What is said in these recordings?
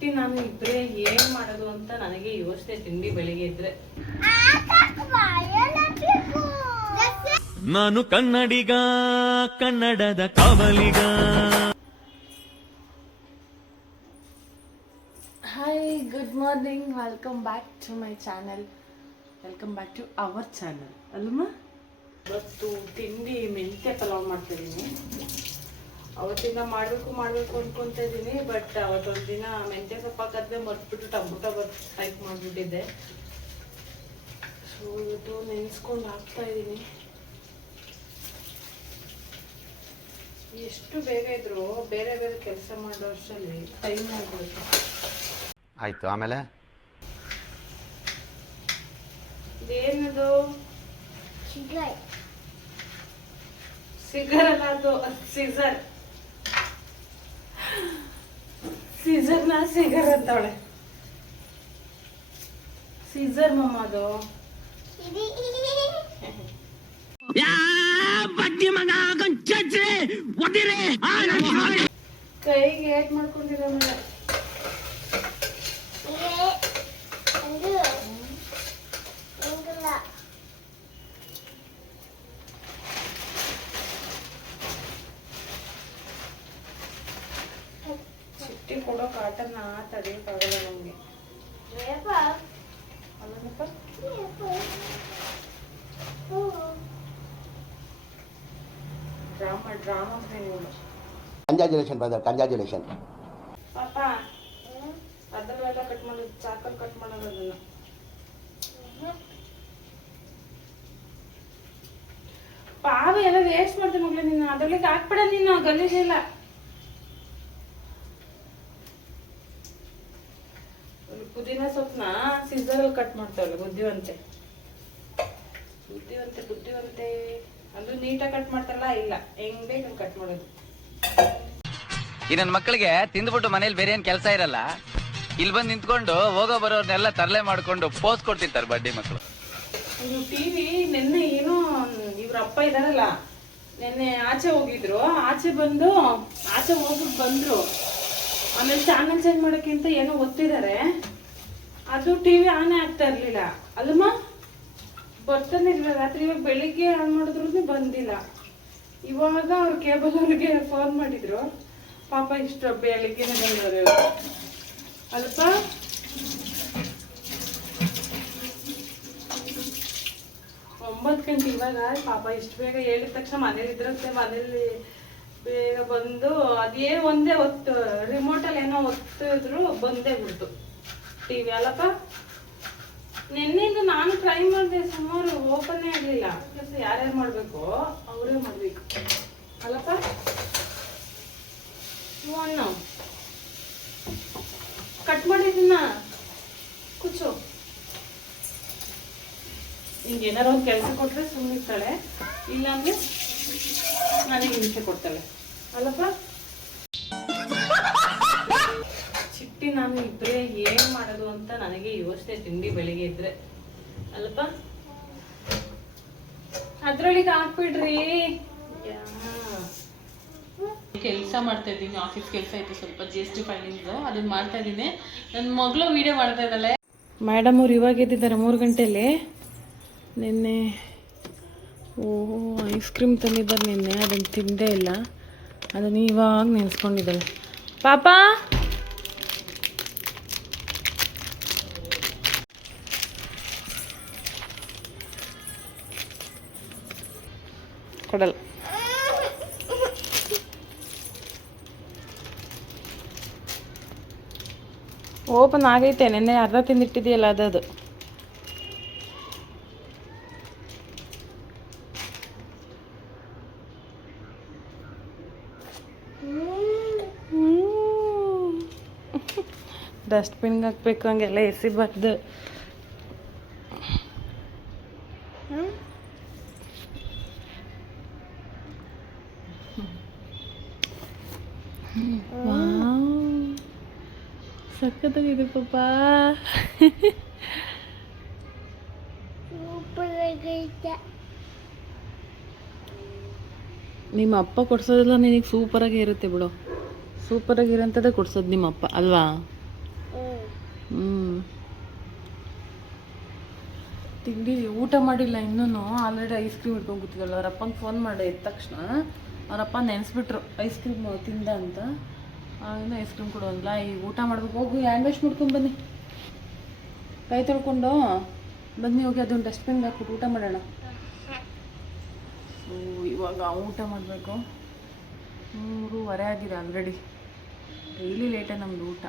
ಚಿಟ್ಟಿ ನಾನು ಇದ್ರೆ ಏನ್ ಮಾಡೋದು ಅಂತ ನನಗೆ ಯೋಚನೆ. ತಿಂಡಿ ಬೆಳಿಗ್ಗೆ ಇದ್ರೆ ನಾನು ಕನ್ನಡಿಗ, ಕನ್ನಡದ ಕಾವಲಿಗ. Hi, good morning, welcome back to my channel. Welcome back to our channel ಅಲ್ಲಮ್ಮ. ಇವತ್ತು ತಿಂಡಿ ಮೆಂತ್ಯ ಪಲಾವ್ ಮಾಡ್ತಿದ್ದೀನಿ. ಅವತ್ತಿಂದ ಮಾಡಬೇಕು ಅಂದ್ಕೊತ ಇದ್ದೀನಿ. ಬಟ್ ಅವತ್ತೊಂದು ದಿನ ಮೆಂತ್ಯ ಸೊಪ್ಪು ಹಾಕಿದ್ರೆ ಮರ್ತ್ಬಿಟ್ಟು ಟೊಮೊಟೊ ಟೈಪ್ ಮಾಡಿಬಿಟ್ಟಿದ್ದೆ. ಸೊ ಇವತ್ತು ನೆನೆಸ್ಕೊಂಡು ಹಾಕ್ತಾ ಇದ್ದೀನಿ. ಎಷ್ಟು ಬೇಗ ಇದ್ರು ಬೇರೆ ಬೇರೆ ಕೆಲಸ ಮಾಡೋ ಅಷ್ಟರಲ್ಲಿ ಟೈಮ್ ಆಗ್ಬಿಡುತ್ತೆ. ಆಯ್ತು, ಆಮೇಲೆ ಇದೇನದು? ಸಿಗರ್ ಅಲ್ಲ, ಅದು ಸೀಸರ್. ಸೀಸರ್ನ ಸಿಗರ್ ಅಂತವಳೆ. ಸೀಸರ್ ಮಮ್ಮ ಅದು. ಕೈಗೆ ಏಟ್ ಮಾಡ್ಕೊಂಡಿರೋ ಮೇಲೆ ಚಿಟ್ಟಿ ಕೊಡೋ ಕಾಟನ್ನ ತಡೆಯೋಕ್ಕಾಗಲ್ಲ ನಮಗೆ. Drama congratulation brother, congratulation. ಪಾಪ ಅದೆಲ್ಲ ಕಟ್ ಮಾಡೋದು, ಚಾಕಲ್ ಕಟ್ ಮಾಡೋದು. ಅದನ್ನ ಪಾವ ಎಲ್ಲ ವೇಸ್ಟ್ ಮಾಡ್ತೀನಿ ಮಗ್ಳು. ನೀನು ಅದ್ರೊಳಗೆ ಹಾಕ್ಬಿಡ, ನೀನು ಗಲೀಜಿಲ್ಲ. ಪುದೀನ ಸೊಪ್ಪನ್ನ ಸಿಸರಲ್ಲಿ ಕಟ್ ಮಾಡ್ತಾವಲ್ಲ, ಬುದ್ಧಿವಂತೆ. ಅದು ನೀಟಾಗಿ ಕಟ್ ಮಾಡ್ತಾರಲ್ಲ, ಇಲ್ಲ ಹೆಂಗ್ ಬೇಕು ಹಂಗೆ ಕಟ್ ಮಾಡೋದು. ಈ ನನ್ನ ಮಕ್ಕಳಿಗೆ ತಿಂದ್ಬಿಟ್ಟು ಮನೇಲಿ ಬೇರೆ ಏನ್ ಕೆಲಸ ಇರಲ್ಲ, ಇಲ್ಲಿ ಬಂದು ನಿಂತ್ಕೊಂಡು ಹೋಗೋ ಬರೋರ್ನೆಲ್ಲ ತರಲೆ ಮಾಡ್ಕೊಂಡು ಪೋಸ್ ಕೊಡ್ತಿರ್ತಾರೆ ಬಡ್ಡಿ ಮಕ್ಕಳು. ಇದು ಟಿವಿ ನಿನ್ನೆ ಏನೋ ಇವ್ರ ಅಪ್ಪ ಇದಾರಲ್ಲ, ನಿನ್ನೆ ಆಚೆ ಹೋಗಿದ್ರು. ಆಚೆ ಹೋಗ್ಬಿಟ್ಟು ಬಂದ್ರು. ಆಮೇಲೆ ಚಾನಲ್ ಚೇಂಜ್ ಮಾಡೋಕ್ಕಿಂತ ಏನೋ ಒತ್ತಿದ್ದಾರೆ. ಅದು ಟಿವಿ ಆನೇ ಆಗ್ತಾ ಇರ್ಲಿಲ್ಲ ಅಲ್ಲಮ್ಮ, ಬರ್ತಾನೆ ಇರ್ಲಿಲ್ಲ ರಾತ್ರಿ. ಇವಾಗ ಬೆಳಿಗ್ಗೆ ಆನ್ ಮಾಡಿದ್ರು ಬಂದಿಲ್ಲ. ಇವಾಗ ಅವ್ರ ಕೇಬಲ್ ಅವ್ರಿಗೆ ಫೋನ್ ಮಾಡಿದ್ರು. ಪಾಪ ಇಷ್ಟು ಬೆಳಿಗ್ಗೆನೆ ಬಂದವರು ಅಲ್ಪ. 9 ಗಂಟೆ ಇವಾಗ. ಪಾಪ ಇಷ್ಟು ಬೇಗ ಹೇಳಿದ ತಕ್ಷಣ ಮನೇಲಿ ಇದ್ರಂತೆ. ಮನೇಲಿ ಬೇಗ ಬಂದು ಅದೇ ಒಂದೇ ಒತ್ತು ರಿಮೋಟಲ್ಲಿ ಏನೋ ಒತ್ತಿದ್ರು ಬಂದೇ ಬಿಡ್ತು ಟಿವಿ ಅಲ್ಲಪ್ಪ. ನಿನ್ನೆಯಿಂದ ನಾನು ಟ್ರೈ ಮಾಡಿದೆ, ಸುಮಾರು ಓಪನ್ನೇ ಆಗಲಿಲ್ಲ. ಕೆಲಸ ಯಾರ್ಯಾರು ಮಾಡಬೇಕು ಅವರೇ ಮಾಡಬೇಕು ಅಲ್ಲಪ್ಪ. ಅಣ್ಣ ಕಟ್ ಮಾಡಿದ್ದೀನ ಕುಚ್ಚು. ಹಿಂಗೆ ಏನಾರು ಒಂದು ಕೆಲಸ ಕೊಟ್ಟರೆ ಸುಮ್ಮನಿರ್ತಾಳೆ, ಇಲ್ಲಾಂದ್ರೆ ನನಗೆ ಹಿಂಸೆ ಕೊಡ್ತಾಳೆ ಅಲ್ಲಪ್ಪ. ಚಿಟ್ಟಿ ನಾನು ಇದ್ರೆ ಏನ್ ಮಾಡೋದು ಅಂತ ನನಗೆ ಯೋಚನೆ. ತಿಂಡಿ ಬೆಳಿಗ್ಗೆ ಇದ್ರೆ ಅಲ್ಲಪ್ಪ. ಅದ್ರೊಳಗೆ ಹಾಕ್ಬಿಡ್ರಿ. ಕೆಲಸ ಮಾಡ್ತಾ ಇದ್ದೀನಿ, ಆಫೀಸ್ ಕೆಲಸ ಇತ್ತು ಸ್ವಲ್ಪ, GST ಫೈಲಿಂಗ್ ಅದನ್ನ ಮಾಡ್ತಾ ಇದ್ದೀನಿ. ನನ್ನ ಮಗಳು ವಿಡಿಯೋ ಮಾಡ್ತಾ ಇದ್ದಾಳೆ. ಮೇಡಮ್ ಅವ್ರು ಇವಾಗ ಎದ್ದಿದ್ದಾರೆ 3 ಗಂಟೆಯಲ್ಲಿ. ನಿನ್ನೆ ಐಸ್ ಕ್ರೀಮ್ ತಂದಿದ್ದಾರೆ ನಿನ್ನೆ, ಅದನ್ನು ತಿಂದೇ ಇಲ್ಲ. ಅದನ್ನು ಇವಾಗ ನೆನೆಸ್ಕೊಂಡಿದ್ದಾಳೆ ಪಾಪ. ಕೊಡಲ್ಲ. ಓಪನ್ ಆಗೈತೆ, ನೆನ್ನೆ ಅರ್ಧ ತಿಂದಿಟ್ಟಿದೆಯಲ್ಲ ಅದು. ಡಸ್ಟ್ಬಿನ್ಗೆ ಹಾಕ್ಬೇಕು, ಹಂಗೆಲ್ಲ ಎಸಿಬಾರ್ದು. ಸಕ್ಕತ್ತಾಗಿದೆ ಪಾಪ. ನಿಮ್ಮ ಅಪ್ಪ ಕೊಡ್ಸೋದೆಲ್ಲ ನಿನಗೆ ಸೂಪರಾಗಿ ಇರುತ್ತೆ ಬಿಡು. ಸೂಪರಾಗಿ ಇರೋಂಥದ್ದೇ ಕೊಡ್ಸೋದು ನಿಮ್ಮ ಅಪ್ಪ ಅಲ್ವಾ? ತಿಂಡಿ ಊಟ ಮಾಡಿಲ್ಲ ಇನ್ನೂ. ಆಲ್ರೆಡಿ ಐಸ್ ಕ್ರೀಮ್ ಇಟ್ಕೊಂಡು ಕೂತಿದ್ದಲ್ಲ. ಅವ್ರ ಅಪ್ಪಂಗೆ ಫೋನ್ ಮಾಡಿ ಎದ್ದ ತಕ್ಷಣ ಅವರಪ್ಪ ನೆನೆಸ್ಬಿಟ್ರು ಐಸ್ ಕ್ರೀಮ್ ತಿಂದ ಅಂತ. ಇನ್ನೂ ಐಸ್ ಕ್ರೀಮ್ ಕೊಡೋಲ್ಲ. ಈಗ ಊಟ ಮಾಡ್ಬೇಕು. ಹೋಗಿ ಹ್ಯಾಂಡ್ ವಾಶ್ ಮಾಡ್ಕೊಂಡು ಬನ್ನಿ, ಕೈ ತೊಳ್ಕೊಂಡು ಬನ್ನಿ. ಹೋಗಿ ಅದನ್ನು ಡಸ್ಟ್ಬಿನ್ಗೆ ಹಾಕ್ಬಿಟ್ಟು ಊಟ ಮಾಡೋಣ. ಸೊ ಇವಾಗ ಊಟ ಮಾಡಬೇಕು. 3:15 ಆಗಿದೆ ಆಲ್ರೆಡಿ. ಡೈಲಿ ಲೇಟೇ ನಮ್ಮದು ಊಟ.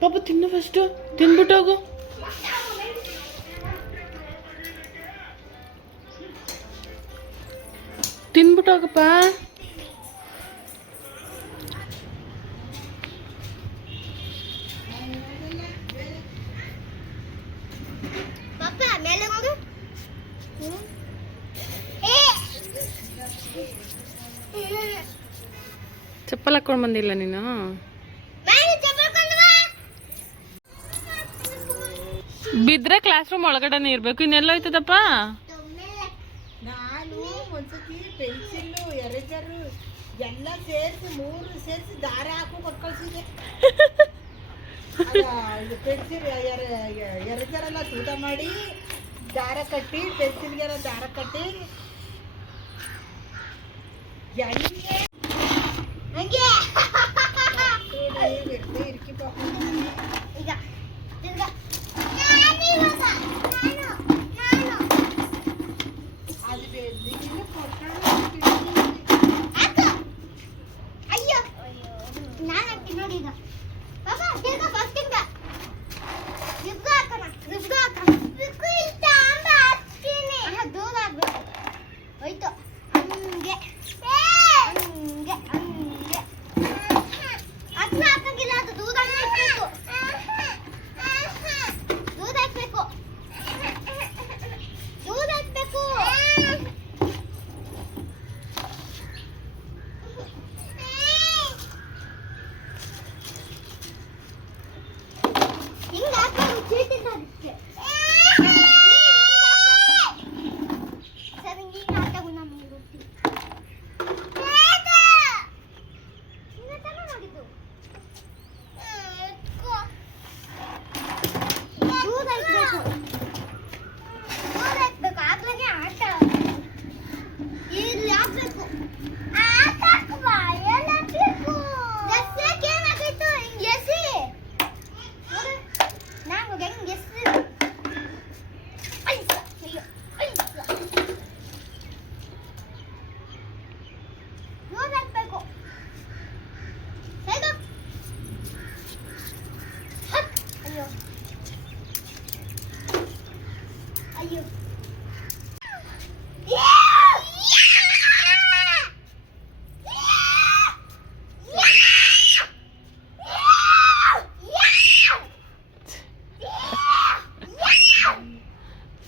ಪಾಪ ತಿನ್ನು, ಫಸ್ಟು ತಿನ್ಬಿಟ್ಟೋಗು. ತಿನ್ಬಿಟ್ಟೋಗಪ್ಪ. ಚಪ್ಪಲ್ ಹಾಕೊಂಡು ಬಂದಿಲ್ಲ ನೀನು? ಬಿದ್ರೆ ಕ್ಲಾಸ್ ರೂಮ್ ಒಳಗಡೆನೆ ಇರ್ಬೇಕು. ಇನ್ನೆಲ್ಲ ಹೋಯ್ತದಪ್ಪ? ನಾನು ಒಂದ್ಸತಿ ಪೆನ್ಸಿಲ್ಲು ಎರೇಜರು ಎಲ್ಲ ಸೇರಿಸಿ 3 ಸೇರಿಸಿ ದಾರ ಹಾಕಿ ಕೊಟ್ಟು ಕಳ್ಸಿದೆ. ಪೆನ್ಸಿಲ್ ಎರೇಜರ್ ಎಲ್ಲ ತೂತ ಮಾಡಿ ದಾರ ಕಟ್ಟಿ ಪೆನ್ಸಿಲ್ಗೆಲ್ಲ ದಾರ ಕಟ್ಟಿ ಇರ್ಕಿ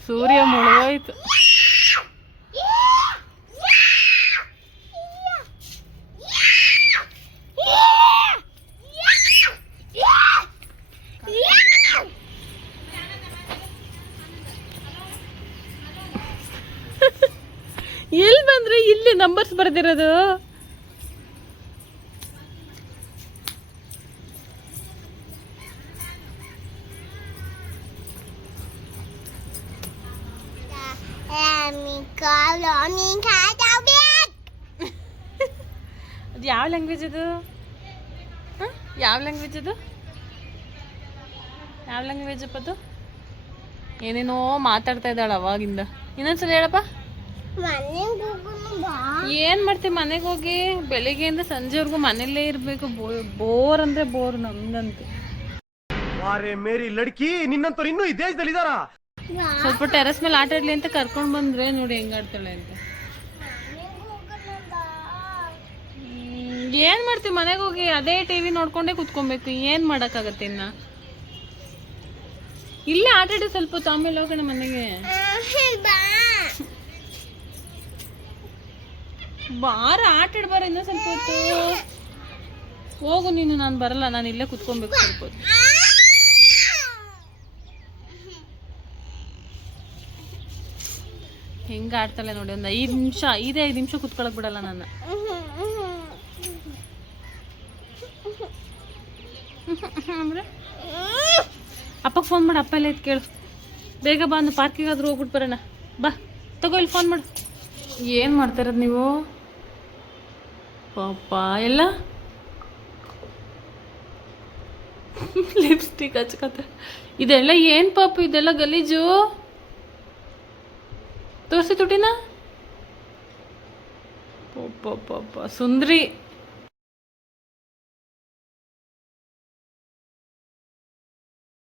ಸೂರ್ಯ ಮುಳುಗೋಯ್ತು. ಎಲ್ಲಿ ಬಂದ್ರೆ ಇಲ್ಲಿ ನಂಬರ್ಸ್ ಬರ್ದಿರೋದು. ಅದು ಯಾವ ಲ್ಯಾಂಗ್ವೇಜ್ ಅದು? ಯಾವ ಲ್ಯಾಂಗ್ವೇಜ್ ಅದು? ಯಾವ ಲ್ಯಾಂಗ್ವೇಜ್ ಅಪ್ಪ ಅದು? ಏನೇನೋ ಮಾತಾಡ್ತಾ ಇದ್ದಾಳೆ ಅವಾಗಿಂದ. ಇನ್ನೊಂದ್ಸಲ ಹೇಳಪ್ಪ. ಏನ್ ಮಾಡ್ತೀವಿ ಮನೆಗೆ ಹೋಗಿ? ಬೆಳಿಗ್ಗೆಯಿಂದ ಸಂಜೆವರೆಗೂ ಮನೆಯಲ್ಲೇ ಇರ್ಬೇಕು. ಬೋರ್ ಅಂದ್ರೆ ಬೋರ್ ನಮ್ಗಂತೂ. ಮೇರಿ ಲಡ್ಕಿ ನಿನ್ನಂತವ್ರು ಇನ್ನೂ ಈ ದೇಶದಲ್ಲಿ ಇದಾರ? ಸ್ವಲ್ಪ ಟೆರಸ್ ಮೇಲೆ ಆಟ ಆಡ್ಲಿ ಅಂತ ಕರ್ಕೊಂಡ್ ಬಂದ್ರೆ ನೋಡಿ ಹೆಂಗ್ ಆಡ್ತಾಳೆ ಅಂತ. ಏನ್ ಮಾಡ್ತೀವಿ ಮನೆಗೆ ಹೋಗಿ? ಅದೇ ಟಿವಿ ನೋಡ್ಕೊಂಡೇ ಕುತ್ಕೊಬೇಕು. ಏನ್ ಮಾಡಕ್ಕಾಗತ್ತೆ ಇನ್ನ? ಇಲ್ಲೇ ಆಟ ಆಡಿ ಸ್ವಲ್ಪ ಹೊತ್ತು, ಆಮೇಲೆ ಹೋಗೋಣ ಮನೆಗೆ. ಬಾರ ಆಟ ಆಡ್ಬಾರ ಇನ್ನೂ ಸ್ವಲ್ಪ ಹೊತ್ತು. ಹೋಗು ನೀನು. ನಾನು ಬರಲ್ಲ, ನಾನು ಇಲ್ಲೇ ಕುತ್ಕೊಬೇಕು ಸ್ವಲ್ಪ ಹೊತ್ತು. ಹೆಂಗ ಆಡ್ತಾಳೆ ನೋಡಿ. ಒಂದು 5 ನಿಮಿಷ, 5 ನಿಮಿಷ ಕುತ್ಕೊಳಕ್ ಬಿಡಲ್ಲ ನನ್ನ. ಅಂದರೆ ಅಪ್ಪಗೆ ಫೋನ್ ಮಾಡು, ಅಪ್ಪ ಎಲ್ಲ ಇತ್ತು ಕೇಳು. ಬೇಗ ಬಾ, ಒಂದು ಪಾರ್ಕಿಗಾದ್ರೂ ಹೋಗ್ಬಿಟ್ಟು ಬರೋಣ. ಬಾ ತಗೋ, ಇಲ್ಲಿ ಫೋನ್ ಮಾಡು. ಏನು ಮಾಡ್ತಾ ಇರೋದು ನೀವು ಪಾಪ? ಎಲ್ಲ ಲಿಪ್ಸ್ಟಿಕ್ ಹಚ್ಕತ್ತ. ಇದೆಲ್ಲ ಏನು ಪಾಪ, ಇದೆಲ್ಲ ಗಲೀಜು. ತೋರಿಸಿ ತುಟಿನ. ಪಾಪ ಸುಂದ್ರಿ.